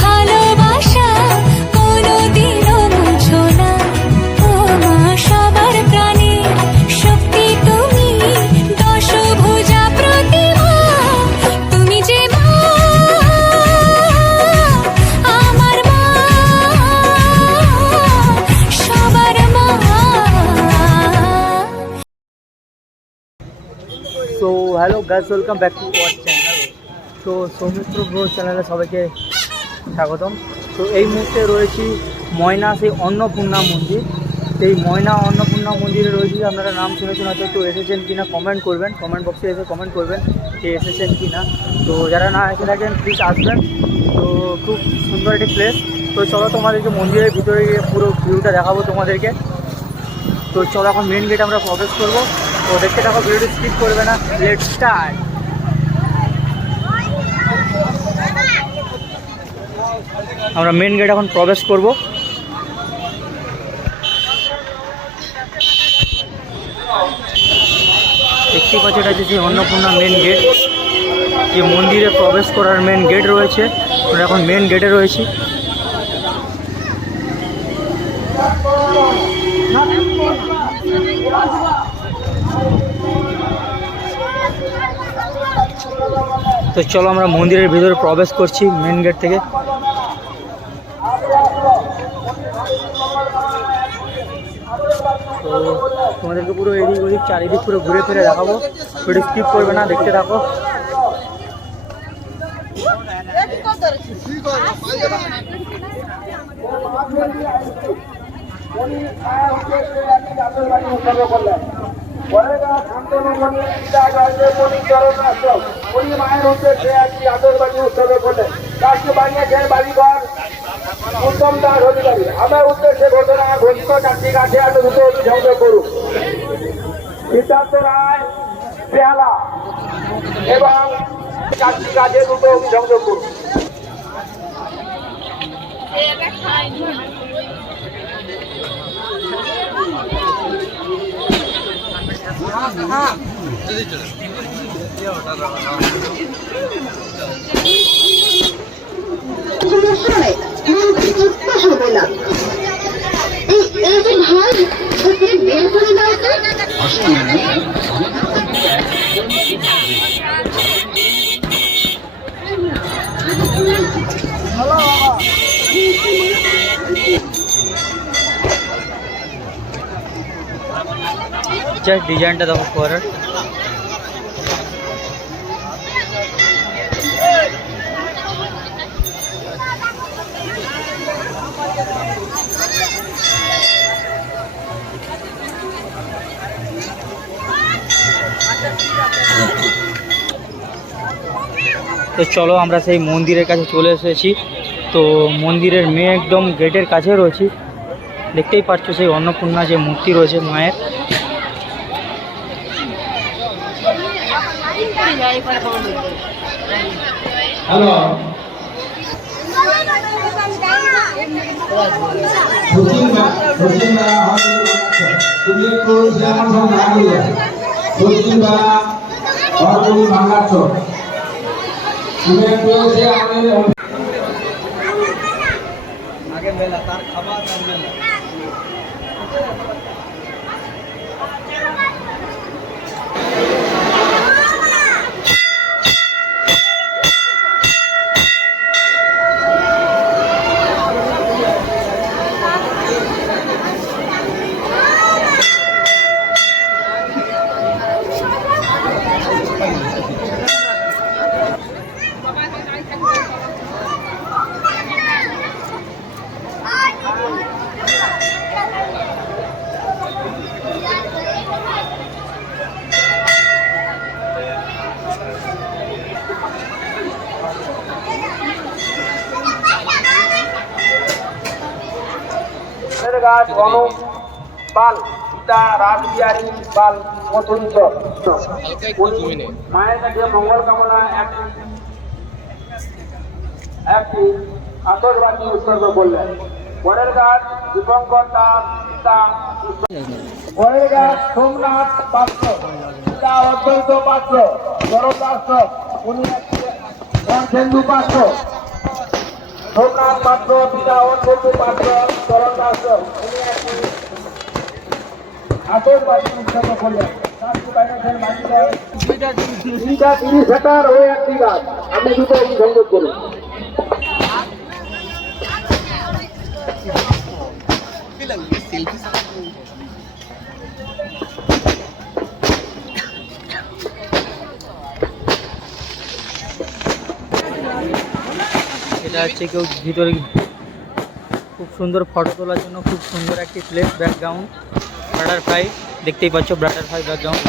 ভালোবাসা কোনোদিনও মুছো না। ও মা সবার প্রাণে শক্তি তুমি, দশভুজা প্রতিমা তুমি যে মা, আমার মা, সবার মা। So hello guys, welcome back to our channel. তো সৌমিত্র ব্রো চ্যানেলে সবাইকে স্বাগতম। তো এই মুহূর্তে রয়েছি ময়না সেই অন্নপূর্ণা মন্দির। সেই ময়না অন্নপূর্ণা মন্দিরে রয়েছি। আপনারা নাম শুনেছেন হয়তো, তো এসেছেন কি না কমেন্ট করবেন, কমেন্ট বক্সে এসে কমেন্ট করবেন যে এসেছেন কি না। তো যারা না এসে থাকেন প্লিজ আসবেন। তো খুব সুন্দর একটি প্লেস। তো চলো তোমাদেরকে মন্দিরের ভিতরে গিয়ে পুরো ভিউটা দেখাবো তোমাদেরকে। তো চলো এখন মেন গেট আমরা প্রবেশ করবো। তো দেখতে থাকো, ভিডিওটি স্কিপ করবে না। Let's start. আমরা মেন গেট এখন প্রবেশ করব। দেখতে পাচ্ছি এটা হচ্ছে অন্নপূর্ণা মেন গেট, যে মন্দিরে প্রবেশ করার মেন গেট রয়েছে। আমরা এখন মেন গেটে রয়েছি। তো চলো আমরা মন্দিরের ভিতরে প্রবেশ করছি মেন গেট থেকে। তো তোমাদেরকে পুরো এদিক ওদিক চারিদিক পুরো ঘুরে ফিরে দেখাবো। ভিডিও স্কিপ করবে না, দেখতে থাকো। মায়ের উদ্দেশ্যে একটি আতশবাজি উৎসর্গ করলেন। কাজকে বানিয়েছেন বাড়িঘর উত্তম দাস অধিকারী। আমার উদ্দেশ্যে ঘটনা ঘোষিত চারটি কাছে আরো দ্রুত অভিসংযোগ করুন। সিদ্ধার্থ রায় বেহালা এবং চারটি কাজে দ্রুত অভিসংযোগ করুন। ডিজাইনটা দেখো পরের। তো চলো আমরা সেই মন্দিরের কাছে চলে এসেছি। তো মন্দিরের মেয়ে একদম গেটের কাছে রয়েছি। দেখতেই পাচ্ছ সেই অন্নপূর্ণা যে মূর্তি রয়েছে মায়ের। হ্যালো, তুমি একটু আমার সঙ্গে আগে পশ্চিমবেলা অরগুলি বাংলার চোখ তুমি একটু আগে মেলা তার খাবার তার মেলা। গাছ অনুপ পাল, পিতা রাসবিহারী পাল মথুরিত। মায়ের কাছে মঙ্গল কামনা একটি আতশবাজি উৎসর্গ করলেন। পরের গাছ দীপঙ্কর দাস, পিতা পরের গাছ সোমনাথ পাত্র, পিতা অদ্বৈত পাত্র, শরৎ পাত্র, উনি একটি সেন্দু পাত্র। সোমনাথ পাত্র পিতা অনবন্ধু পাত্র চরণ দাস উনি একটি আতঙ্কবাদী উৎসর্গ করলেন। তারটি বানিয়েছেন বাড়িঘর 30 হেক্টর ও 1 বিঘা। আপনি দুটো সংযোগ করুন। এটা হচ্ছে কেউ ভিতরে খুব সুন্দর ফটো তোলার জন্য খুব সুন্দর একটি প্লেস ব্যাকগ্রাউন্ড বাটারফ্লাই দেখতেই পাচ্ছ বাটারফ্লাই ব্যাকগ্রাউন্ড।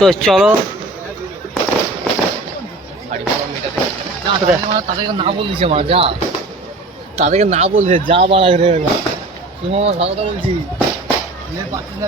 তো চলো তাদেরকে না বলছে মা যা তাদেরকে না বলছে যা বাড়া করে তুমি আমার ভালো কথা বলছি পাচ্ছিস না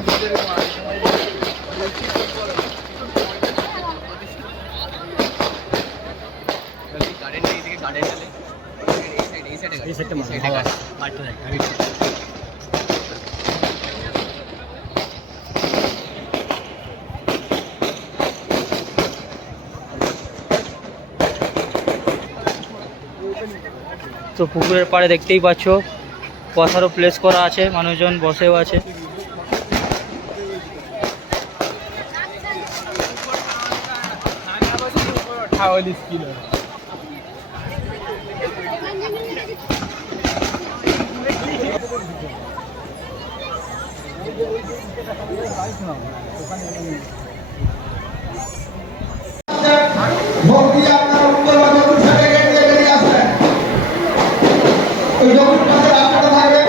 তো পুকুরের পাড়ে দেখতেই পাচ্ছ বসারও প্লেস করা আছে, মানুষজন বসেও আছে। ভক্তি আপনার উত্তর বা দক্ষিণ সাইডে গেট দিয়ে বেরিয়ে আসবেন। ওই দক্ষিণ পাশে রাস্তাটা থাকবে,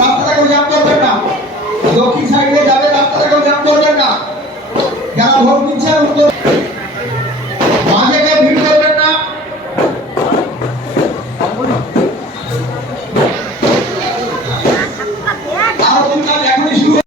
রাস্তাটাকেও জ্যাম করবেন না। দক্ষিণ সাইডে যাবে, রাস্তাটাকেও জ্যাম করবেন না। যারা ভোট দিচ্ছেন উত্তর মাঝে গিয়ে ভিড় করবেন না। আরো দুই কাজ এখনই শুরু।